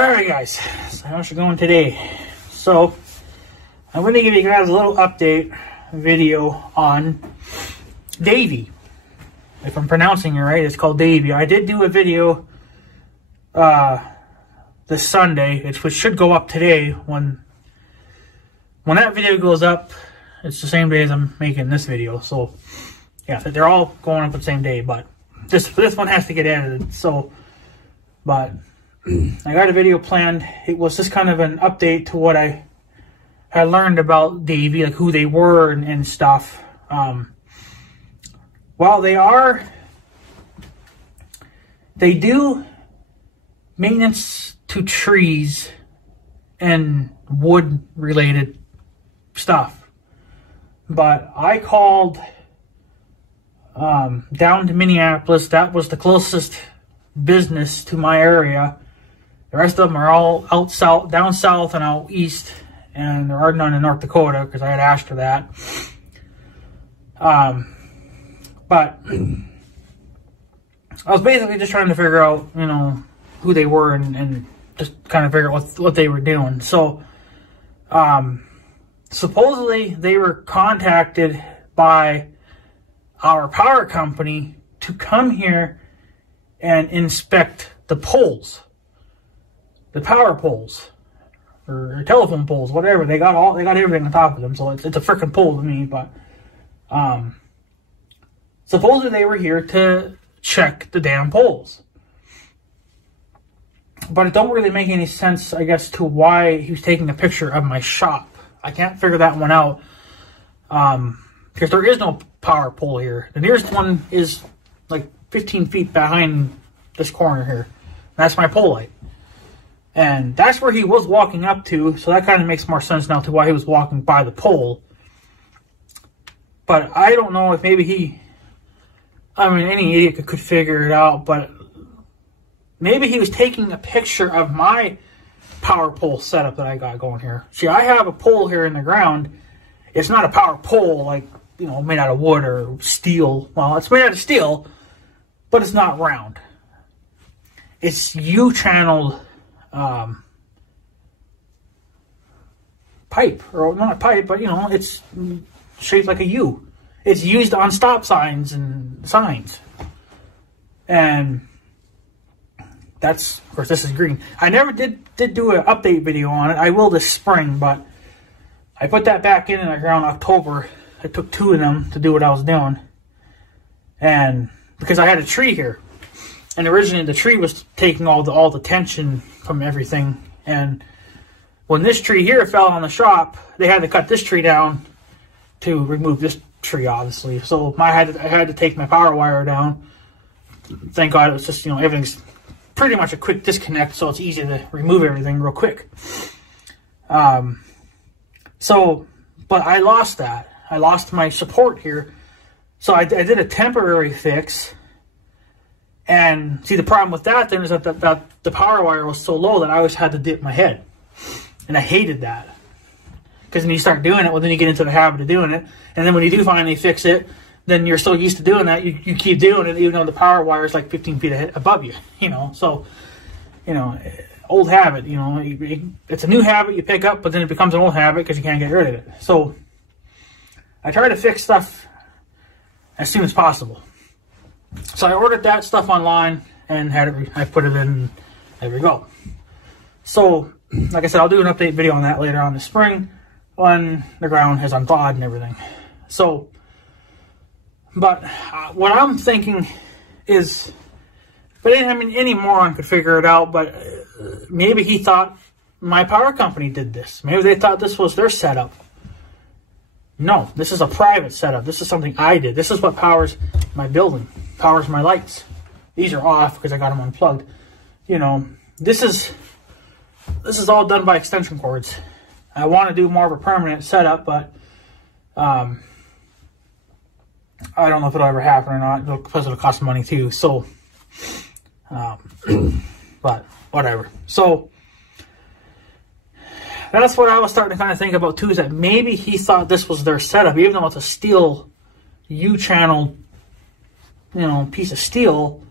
Alright guys, so how's it going today? So, I'm going to give you guys a little update video on Davey. If I'm pronouncing it right, it's called Davey. I did do a video this Sunday, which should go up today. When that video goes up, it's the same day as I'm making this video. So, yeah, they're all going up the same day, but this one has to get edited. So, but I got a video planned. It was just kind of an update to what I had learned about Davey, like who they were and stuff. While they do maintenance to trees and wood related stuff. But I called down to Minneapolis. That was the closest business to my area. The rest of them are all out south, down south and out east, and there are none in North Dakota because I had asked for that. But I was basically just trying to figure out, you know, who they were and just kind of figure out what they were doing. So, supposedly they were contacted by our power company to come here and inspect the poles. The power poles or telephone poles, whatever. They got everything on top of them, so it's a freaking pole to me. But supposedly they were here to check the damn poles. But it don't really make any sense, I guess, to why he was taking a picture of my shop. I can't figure that one out because there is no power pole here. The nearest one is like 15 feet behind this corner here. That's my pole light. And that's where he was walking up to, so that kind of makes more sense now to why he was walking by the pole. But I don't know if maybe any idiot could figure it out, but maybe he was taking a picture of my power pole setup that I got going here. See, I have a pole here in the ground. It's not a power pole, like, you know, made out of wood or steel. Well, it's made out of steel, but it's not round. It's U-channeled pipe, or not a pipe, but you know, it's shaped like a U. It's used on stop signs and signs, and that's, of course, this is green. I never did do an update video on it. I will this spring, but I put that back in around October. I took 2 of them to do what I was doing, and because I had a tree here, and originally the tree was taking all the tension from everything. And when this tree here fell on the shop, they had to cut this tree down to remove this tree, obviously. So I had to take my power wire down. Thank God it was just, you know, everything's pretty much a quick disconnect, so it's easy to remove everything real quick. But I lost that. I lost my support here. So I did a temporary fix. And see, the problem with that then is that the power wire was so low that I always had to dip my head. And I hated that. Because when you start doing it, well, then you get into the habit of doing it. And then when you do finally fix it, then you're so used to doing that, you keep doing it, even though the power wire is like 15 feet above you, you know. So, you know, old habit, you know. It's a new habit you pick up, but then it becomes an old habit because you can't get rid of it. So I try to fix stuff as soon as possible. So I ordered that stuff online and I put it in. There we go. So, like I said, I'll do an update video on that later on this spring when the ground has unthawed and everything. So, but what I'm thinking is, but I mean, any moron could figure it out, but maybe he thought my power company did this. Maybe they thought this was their setup. No, this is a private setup. This is something I did. This is what powers my building, powers my lights. These are off because I got them unplugged. You know, this is all done by extension cords. I want to do more of a permanent setup, but I don't know if it'll ever happen or not, because it'll cost money too. So, but whatever. So that's what I was starting to kind of think about too, is that maybe he thought this was their setup, even though it's a steel U-channel, you know, piece of steel,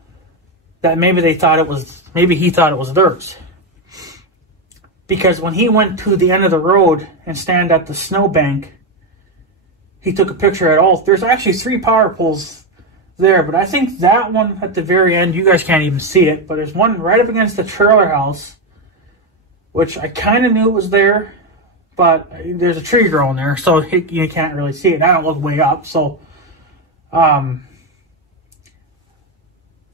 that maybe they thought it was, maybe he thought it was theirs. because when he went to the end of the road and stand at the snowbank, he took a picture at all. There's actually 3 power poles there, but I think that one at the very end, you guys can't even see it, but there's one right up against the trailer house, which I kind of knew was there, but there's a tree growing there, so you can't really see it. I don't look way up, so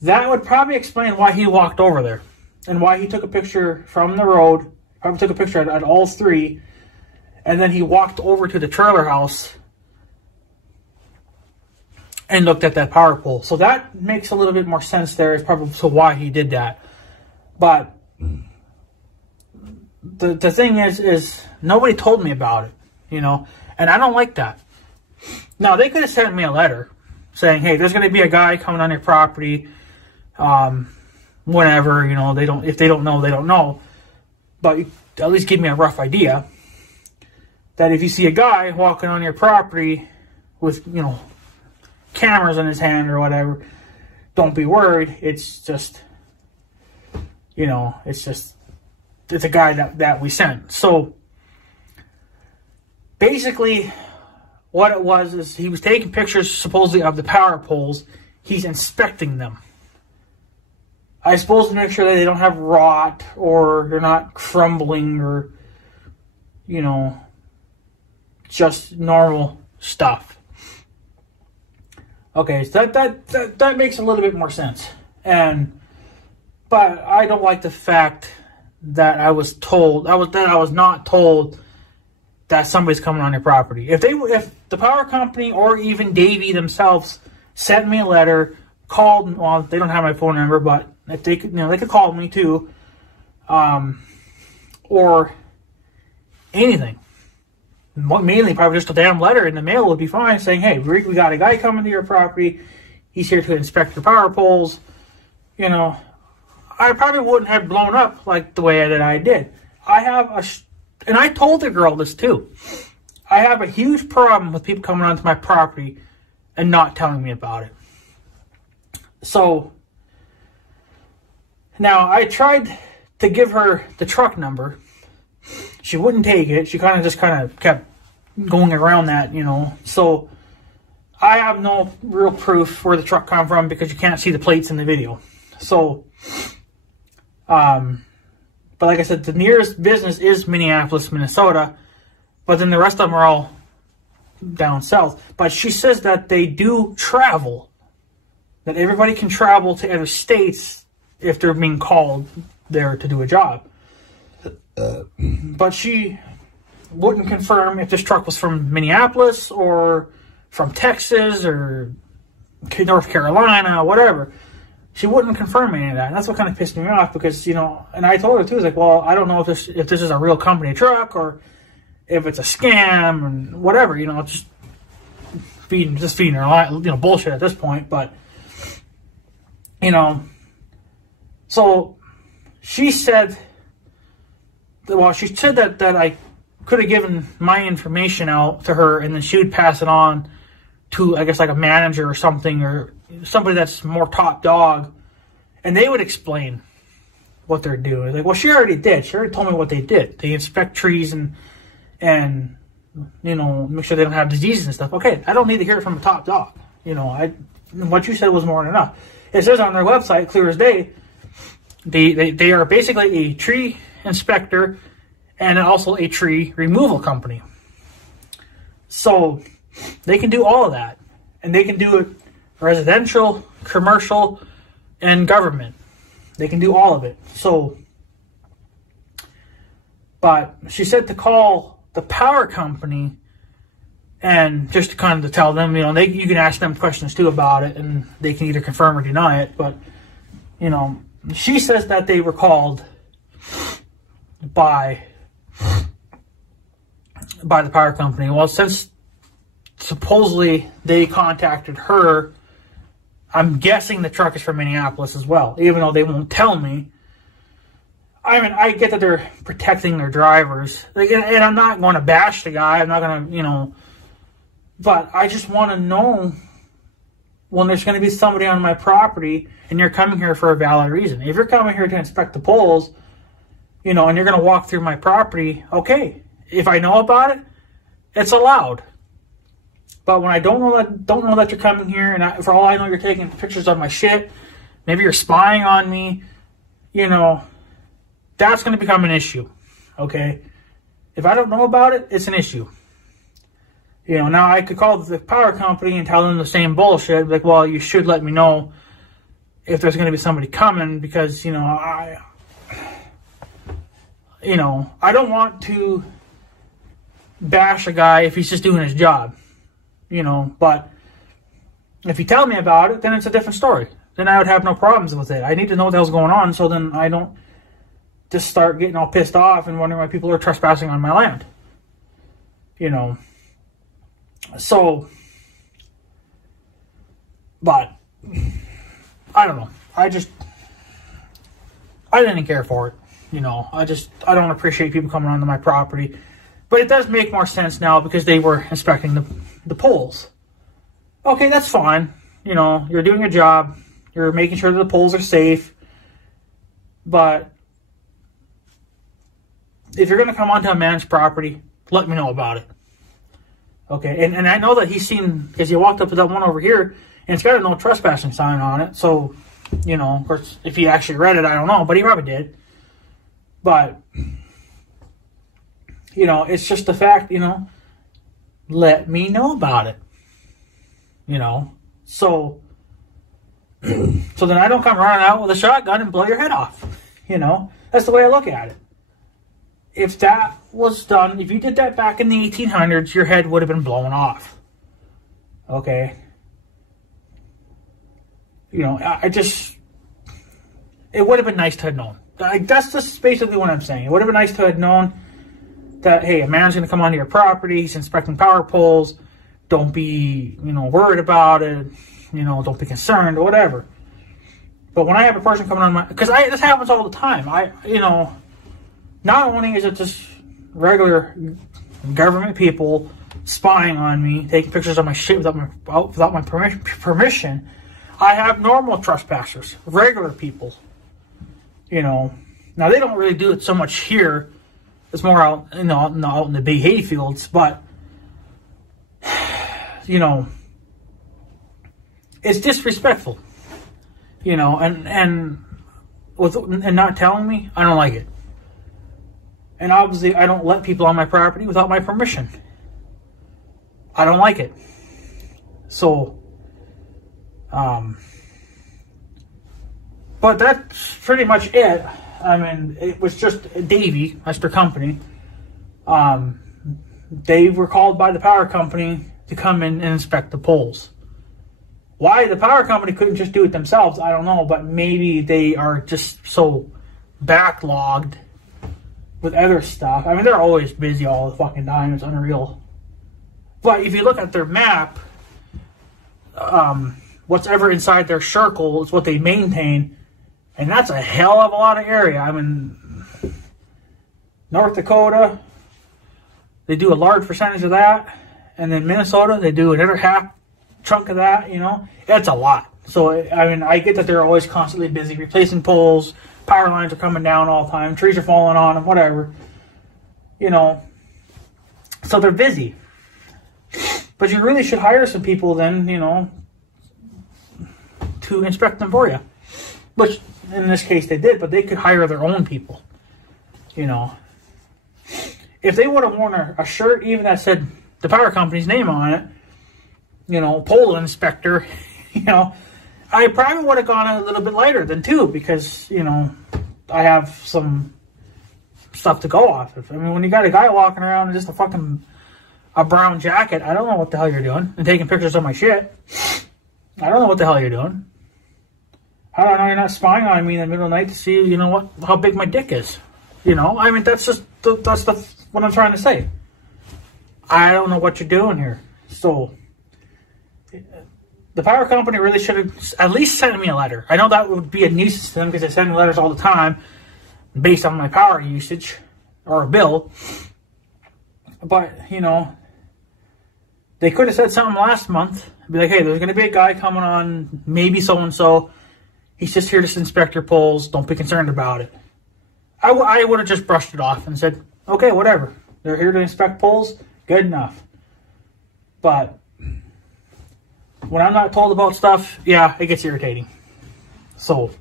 that would probably explain why he walked over there and why he took a picture from the road. Probably took a picture at all 3, and then he walked over to the trailer house and looked at that power pole. So that makes a little bit more sense there as probably to why he did that. But the thing is nobody told me about it, you know, and I don't like that. Now, they could have sent me a letter saying, hey, there's going to be a guy coming on your property, whenever, you know, if they don't know, they don't know. But at least give me a rough idea that if you see a guy walking on your property with, you know, cameras in his hand or whatever, don't be worried. It's just, you know, it's a guy that we sent. So basically what it was is he was taking pictures supposedly of the power poles. He's inspecting them, I suppose, to make sure that they don't have rot or they're not crumbling or, you know, just normal stuff. Okay, so that makes a little bit more sense. But I don't like the fact that I was not told that somebody's coming on your property. If the power company or even Davey themselves sent me a letter, called, well, they don't have my phone number, but if they could, you know, they could call me too, or anything. Mainly probably just a damn letter in the mail would be fine, saying, hey, we got a guy coming to your property. He's here to inspect your power poles. You know, I probably wouldn't have blown up like the way that I did. And I told the girl this too. I have a huge problem with people coming onto my property and not telling me about it. So now I tried to give her the truck number. She wouldn't take it. She kind of kept going around that, you know. So I have no real proof where the truck come from because you can't see the plates in the video. So, but like I said, the nearest business is Minneapolis, Minnesota. But then the rest of them are all down south. But she says that they do travel. That everybody can travel to other states if they're being called there to do a job. But she wouldn't confirm if this truck was from Minneapolis or from Texas or North Carolina, whatever. She wouldn't confirm any of that. And that's what kind of pissed me off because, you know, and I told her too, like, well, I don't know if this is a real company truck or if it's a scam and whatever, you know, just feeding her a lot, you know, bullshit at this point. But, you know, so she said, well, she said that I could have given my information out to her and then she would pass it on to, I guess, like a manager or something, or somebody that's more top dog, and they would explain what they're doing. Like, well, she already did. She already told me what they did. They inspect trees and you know, make sure they don't have diseases and stuff. Okay, I don't need to hear it from a top dog. You know, what you said was more than enough. It says on their website, clear as day, they are basically a tree inspector and also a tree removal company. So they can do all of that. And they can do it residential, commercial, and government. They can do all of it. So, but she said to call the power company and just to kind of tell them, you know, you can ask them questions too about it and they can either confirm or deny it. But, you know, she says that they were called by the power company. Well, since supposedly they contacted her, I'm guessing the truck is from Minneapolis as well, even though they won't tell me. I mean, I get that they're protecting their drivers, and I'm not going to bash the guy. I'm not going to, you know, but I just want to know when there's going to be somebody on my property and you're coming here for a valid reason. If you're coming here to inspect the poles, you know, and you're going to walk through my property, okay. If I know about it, it's allowed. But when I don't know that you're coming here, and for all I know, you're taking pictures of my shit, maybe you're spying on me, you know, that's going to become an issue, okay? If I don't know about it, it's an issue. You know, now I could call the power company and tell them the same bullshit, like, well, you should let me know if there's going to be somebody coming, because, you know, I don't want to bash a guy if he's just doing his job, you know, but if you tell me about it, then it's a different story. Then I would have no problems with it. I need to know what the hell's going on, so then I don't just start getting all pissed off and wondering why people are trespassing on my land, you know. So, but I don't know. I didn't care for it, you know. I don't appreciate people coming onto my property. But it does make more sense now because they were inspecting the poles. Okay, that's fine. You know, you're doing your job. You're making sure that the poles are safe. But if you're going to come onto a man's property, let me know about it. Okay, and I know that he's seen, because he walked up to that one over here, and it's got a no trespassing sign on it. So, you know, of course, if he actually read it, I don't know, but he probably did. But, you know, it's just the fact, you know, let me know about it. You know, so then I don't come running out with a shotgun and blow your head off. You know, that's the way I look at it. If that was done, if you did that back in the 1800s, your head would have been blown off. Okay. You know, it would have been nice to have known. That's just basically what I'm saying. It would have been nice to have known that, hey, a man's going to come onto your property, he's inspecting power poles, don't be, you know, worried about it, you know, don't be concerned, or whatever. But when I have a person coming on my, because this happens all the time. You know, not only is it just regular government people spying on me, taking pictures of my shit without my permission, I have normal trespassers, regular people. You know, now they don't really do it so much here. It's more out, you know, out in the big hay fields, but you know, it's disrespectful. You know, and not telling me, I don't like it. And obviously, I don't let people on my property without my permission. I don't like it. So, but that's pretty much it. I mean, it was just Davey, that's their company. They were called by the power company to come in and inspect the poles. Why the power company couldn't just do it themselves, I don't know, but maybe they are just so backlogged with other stuff. I mean, they're always busy all the fucking time. It's unreal. But if you look at their map, what's ever inside their circle is what they maintain, and that's a hell of a lot of area. I mean, North Dakota, they do a large percentage of that, and then Minnesota, they do another half chunk of that, you know. That's a lot. So, I mean, I get that they're always constantly busy replacing poles, power lines are coming down all the time, trees are falling on them, whatever, you know. So they're busy. But you really should hire some people then, you know, to inspect them for you. Which, in this case, they did, but they could hire their own people, you know. If they would have worn a shirt even that said the power company's name on it, you know, pole inspector, you know, I probably would have gone a little bit lighter than 2 because, you know, I have some stuff to go off of. I mean, when you got a guy walking around in just a brown jacket, I don't know what the hell you're doing, and taking pictures of my shit. I don't know what the hell you're doing. I don't know, you're not spying on me in the middle of the night to see, you know, how big my dick is. You know, I mean, that's what I'm trying to say. I don't know what you're doing here. So, the power company really should have at least sent me a letter. I know that would be a nuisance to them because they send me letters all the time based on my power usage or a bill. But, you know, they could have said something last month. Be like, hey, there's going to be a guy coming on, maybe so-and-so. He's just here to inspect your poles. Don't be concerned about it. I would have just brushed it off and said, okay, whatever. They're here to inspect poles. Good enough. But when I'm not told about stuff, yeah, it gets irritating. So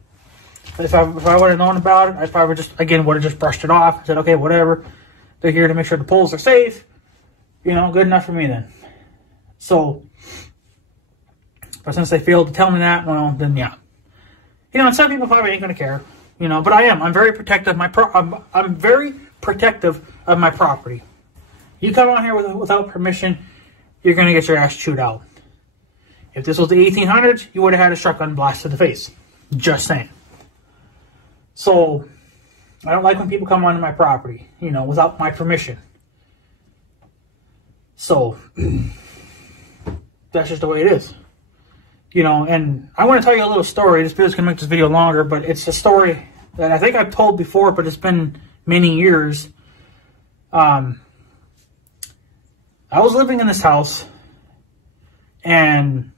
if I would have known about it, I probably just, again, would have just brushed it off and said, okay, whatever. They're here to make sure the poles are safe. You know, good enough for me then. So, but since they failed to tell me that, well, then yeah. You know, and some people probably ain't gonna care. You know, but I am. I'm very protective of I'm very protective of my property. You come on here without permission, you're gonna get your ass chewed out. If this was the 1800s, you would have had a shotgun blast to the face. Just saying. So, I don't like when people come onto my property, you know, without my permission. So, that's just the way it is. You know, and I want to tell you a little story. This video's going to make this video longer, but it's a story that I think I've told before, but it's been many years. I was living in this house, and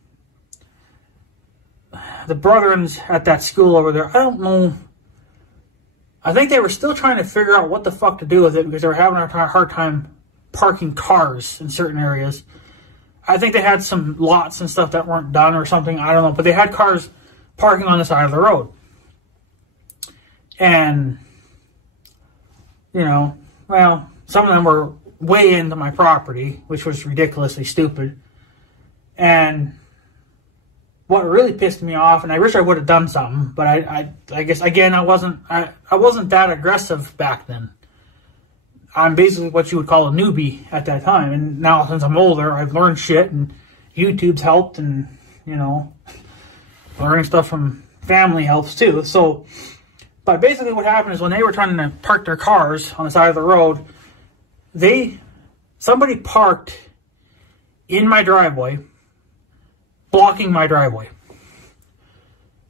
the brethrens at that school over there, I don't know, I think they were still trying to figure out what the fuck to do with it because they were having a hard time parking cars in certain areas. I think they had some lots and stuff that weren't done or something. I don't know. But they had cars parking on the side of the road. And, you know, well, some of them were way into my property, which was ridiculously stupid. And what really pissed me off, and I wish I would have done something, but I guess, again, I wasn't that aggressive back then. I'm basically what you would call a newbie at that time. And now since I'm older, I've learned shit and YouTube's helped and, you know, learning stuff from family helps too. So, but basically what happened is when they were trying to park their cars on the side of the road, somebody parked in my driveway, blocking my driveway.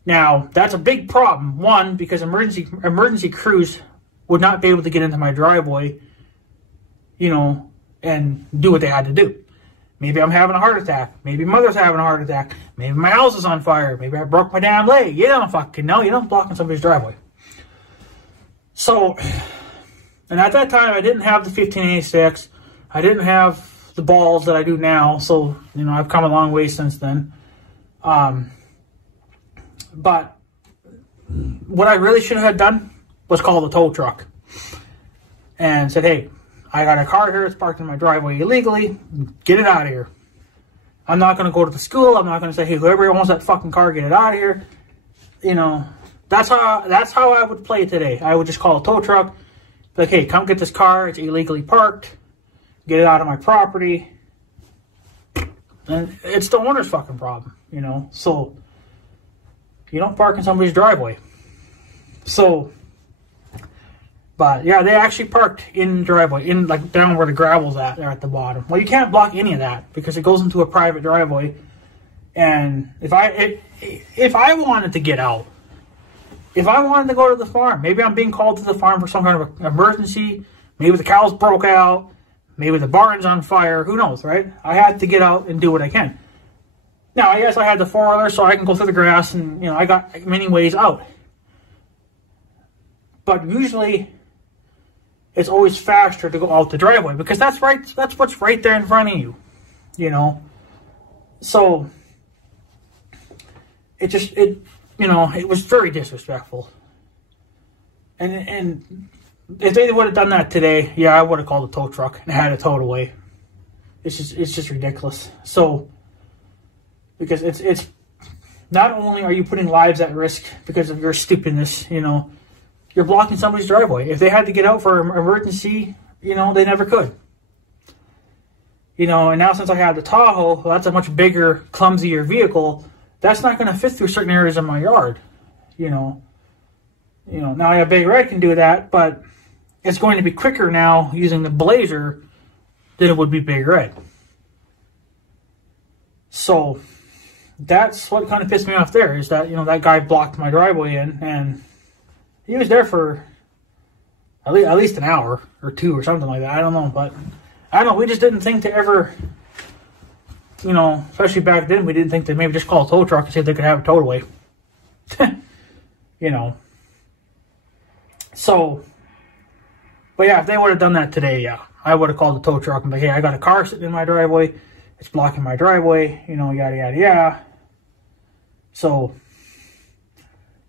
Now, that's a big problem. One, because emergency crews would not be able to get into my driveway, you know, and do what they had to do. Maybe I'm having a heart attack. Maybe mother's having a heart attack. Maybe my house is on fire. Maybe I broke my damn leg. You don't fucking know. You don't block in somebody's driveway. So, and at that time, I didn't have the 1586. I didn't have the balls that I do now. So, you know, I've come a long way since then. But what I really should have done was call the tow truck and said, hey, I got a car here that's parked in my driveway illegally. Get it out of here. I'm not going to go to the school. I'm not going to say, hey, whoever owns that fucking car, get it out of here. You know, that's how I would play today. I would just call a tow truck. Be like, hey, come get this car. It's illegally parked. Get it out of my property. And it's the owner's fucking problem, you know. So, you don't park in somebody's driveway. So, but yeah, they actually parked in the driveway, in like down where the gravel's at, there at the bottom. Well, you can't block any of that because it goes into a private driveway. And if I wanted to get out, if I wanted to go to the farm, maybe I'm being called to the farm for some kind of emergency. Maybe the cows broke out. Maybe the barn's on fire. Who knows, right? I had to get out and do what I can. Now, I guess I had the four-wheeler, so I can go through the grass, and you know, I got many ways out. But usually, it's always faster to go out the driveway because that's right. That's what's right there in front of you, you know. So it you know, it was very disrespectful. And if they would have done that today, yeah, I would have called a tow truck and had it towed away. It's just ridiculous. So because it's not only are you putting lives at risk because of your stupidness, you know. You're blocking somebody's driveway. If they had to get out for an emergency, you know, they never could. You know, and now since I have the Tahoe, well, that's a much bigger, clumsier vehicle. That's not going to fit through certain areas of my yard. You know, now I have Big Red can do that, but it's going to be quicker now using the Blazer than it would be Big Red. So that's what kind of pissed me off there is that, you know, that guy blocked my driveway in and he was there for at least an hour or two or something like that. I don't know. But I don't know. We just didn't think to ever, you know, especially back then, we didn't think to maybe just call a tow truck and see if they could have it towed away. You know. So, But yeah, if they would have done that today, yeah, I would have called the tow truck and be like, hey, I got a car sitting in my driveway. It's blocking my driveway, you know, yada, yada, yada. So,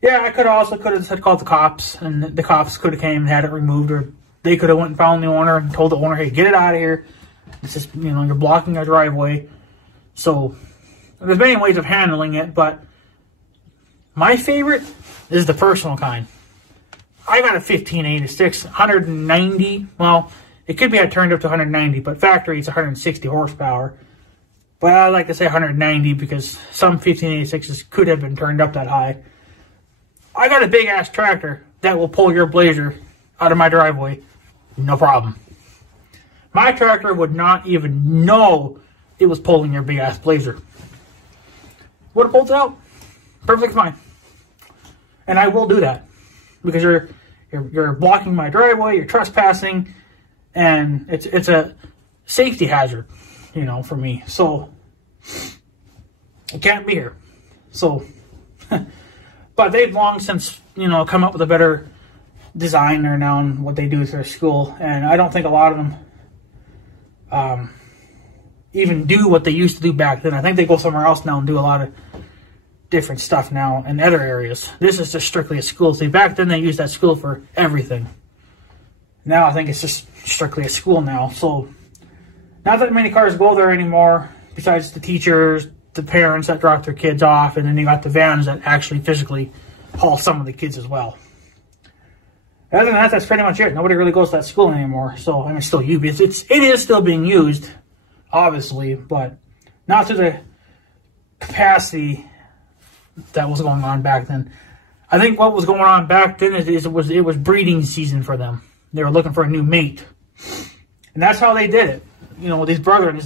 yeah, I could have said called the cops, and the cops could have came and had it removed, or they could have went and found the owner and told the owner, hey, get it out of here. It's just, you know, you're blocking our driveway. So, there's many ways of handling it, but my favorite is the personal kind. I got a 1586, 190, well, it could be I turned up to 190, but factory it's 160 horsepower. But I like to say 190 because some 1586s could have been turned up that high. I got a big ass tractor that will pull your Blazer out of my driveway, no problem. My tractor would not even know it was pulling your big ass Blazer. Would have pulled it out, perfectly fine. And I will do that because you're blocking my driveway, you're trespassing, and it's a safety hazard, you know, for me. So it can't be here. So, but they've long since, you know, come up with a better design there now and what they do with their school, and I don't think a lot of them even do what they used to do back then. I think they go somewhere else now and do a lot of different stuff now in other areas. This is just strictly a school. See, back then they used that school for everything. Now I think it's just strictly a school now. So not that many cars go there anymore, besides the teachers, the parents that drop their kids off, and then you got the vans that actually physically haul some of the kids as well. Other than that, that's pretty much it. Nobody really goes to that school anymore. So I mean, still used. It is still being used, obviously, but not to the capacity that was going on back then. I think what was going on back then is it was breeding season for them. They were looking for a new mate, and that's how they did it. You know, these brethren,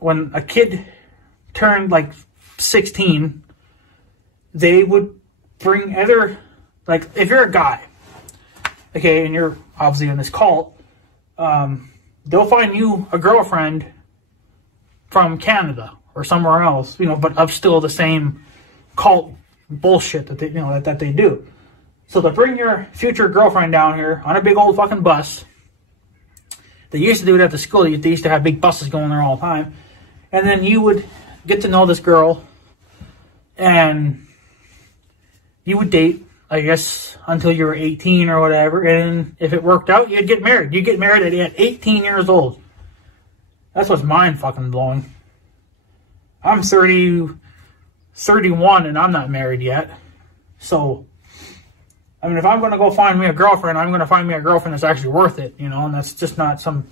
when a kid turned like 16, they would bring other, like if you're a guy, okay, and you're obviously in this cult, they'll find you a girlfriend from Canada or somewhere else, you know, but of still the same cult bullshit that they, you know, that they do. So they'll bring your future girlfriend down here on a big old fucking bus. They used to do it at the school. They used to have big buses going there all the time. And then you would get to know this girl, and you would date, I guess, until you were 18 or whatever. And if it worked out, you'd get married. You'd get married at 18 years old. That's what's mind fucking blowing. I'm 31 and I'm not married yet. So, I mean, if I'm going to go find me a girlfriend, I'm going to find me a girlfriend that's actually worth it, you know, and that's just not some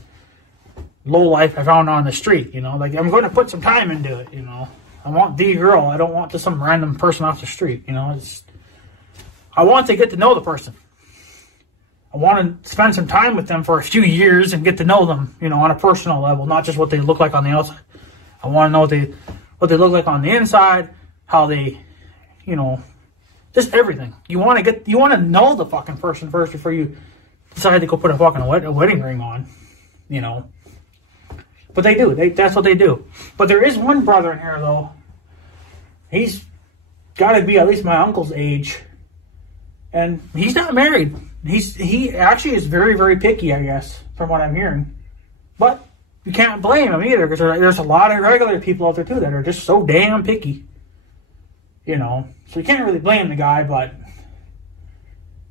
lowlife I found on the street, you know. Like, I'm going to put some time into it, you know. I want the girl. I don't want just some random person off the street, you know. I want to get to know the person. I want to spend some time with them for a few years and get to know them, you know, on a personal level, not just what they look like on the outside. I want to know what they look like on the inside, how they, you know, just everything. You want to know the fucking person first before you decide to go put a fucking wedding ring on, you know. But they do. That's what they do. But there is one brother in here, though. He's got to be at least my uncle's age. And he's not married. He actually is very, very picky, I guess, from what I'm hearing. But you can't blame him either, because there's a lot of regular people out there, too, that are just so damn picky. You know, so you can't really blame the guy, but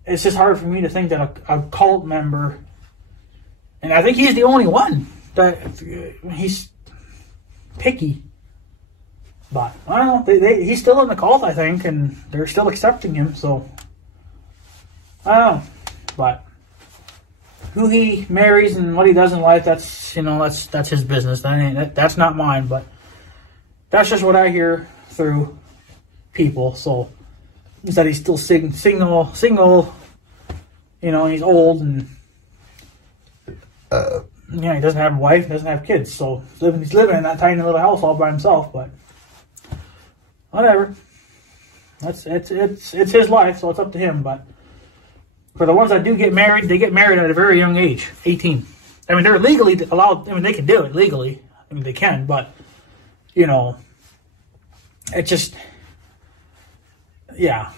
it's just hard for me to think that a cult member, and I think he's the only one that he's picky. But I don't know, he's still in the cult, I think, and they're still accepting him. So I don't know, but who he marries and what he does in life, that's, you know, that's his business. That's not mine, but that's just what I hear through people. So is that he's still single, you know, and he's old, and yeah, he doesn't have a wife, doesn't have kids, so he's living in that tiny little house all by himself. But whatever, it's his life, so it's up to him. But for the ones that do get married, they get married at a very young age, 18. I mean, they're legally allowed. I mean, they can do it legally. I mean, they can, but you know, it just, yeah.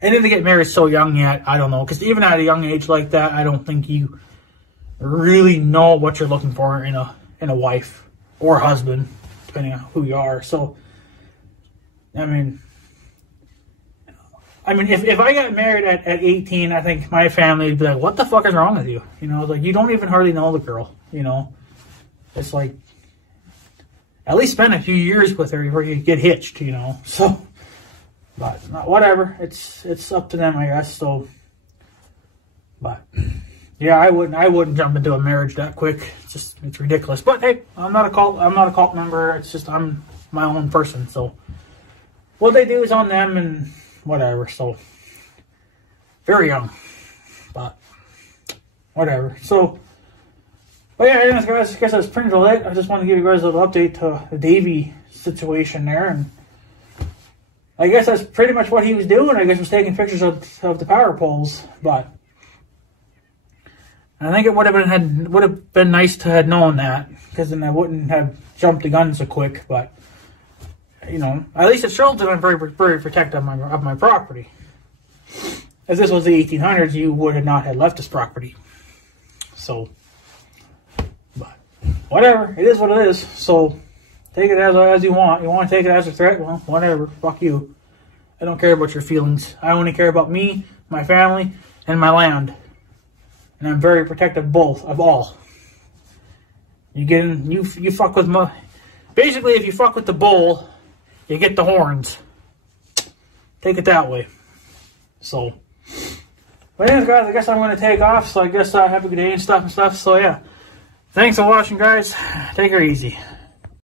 And if they get married so young yet, I don't know. Because even at a young age like that, I don't think you really know what you're looking for in a wife or husband, depending on who you are. So, I mean, if I got married at 18, I think my family would be like, what the fuck is wrong with you? You know, like, you don't even hardly know the girl, you know? It's like, at least spend a few years with her before you get hitched, you know? So, but whatever. It's up to them, I guess. So, but yeah, I wouldn't jump into a marriage that quick. It's ridiculous. But hey, I'm not a cult member. It's just I'm my own person. So what they do is on them and whatever. So very young, but whatever. So, but yeah, anyways, guys, I guess that's pretty much it. I just want to give you guys a little update to the Davey situation there, and I guess that's pretty much what he was doing. I guess was taking pictures of the power poles, but I think it would have been nice to have known that, because then I wouldn't have jumped the gun so quick. But you know, at least it shows that I'm very, very protective of my property. If this was the 1800s, you would have not had left this property. So, but whatever, it is what it is. So take it as you want. You want to take it as a threat? Well, whatever. Fuck you. I don't care about your feelings. I only care about me, my family, and my land. And I'm very protective of all. You fuck with my... Basically, if you fuck with the bull, you get the horns. Take it that way. So... But anyways, guys, I guess I'm going to take off. So I guess have a good day and stuff. So yeah. Thanks for watching, guys. Take her easy.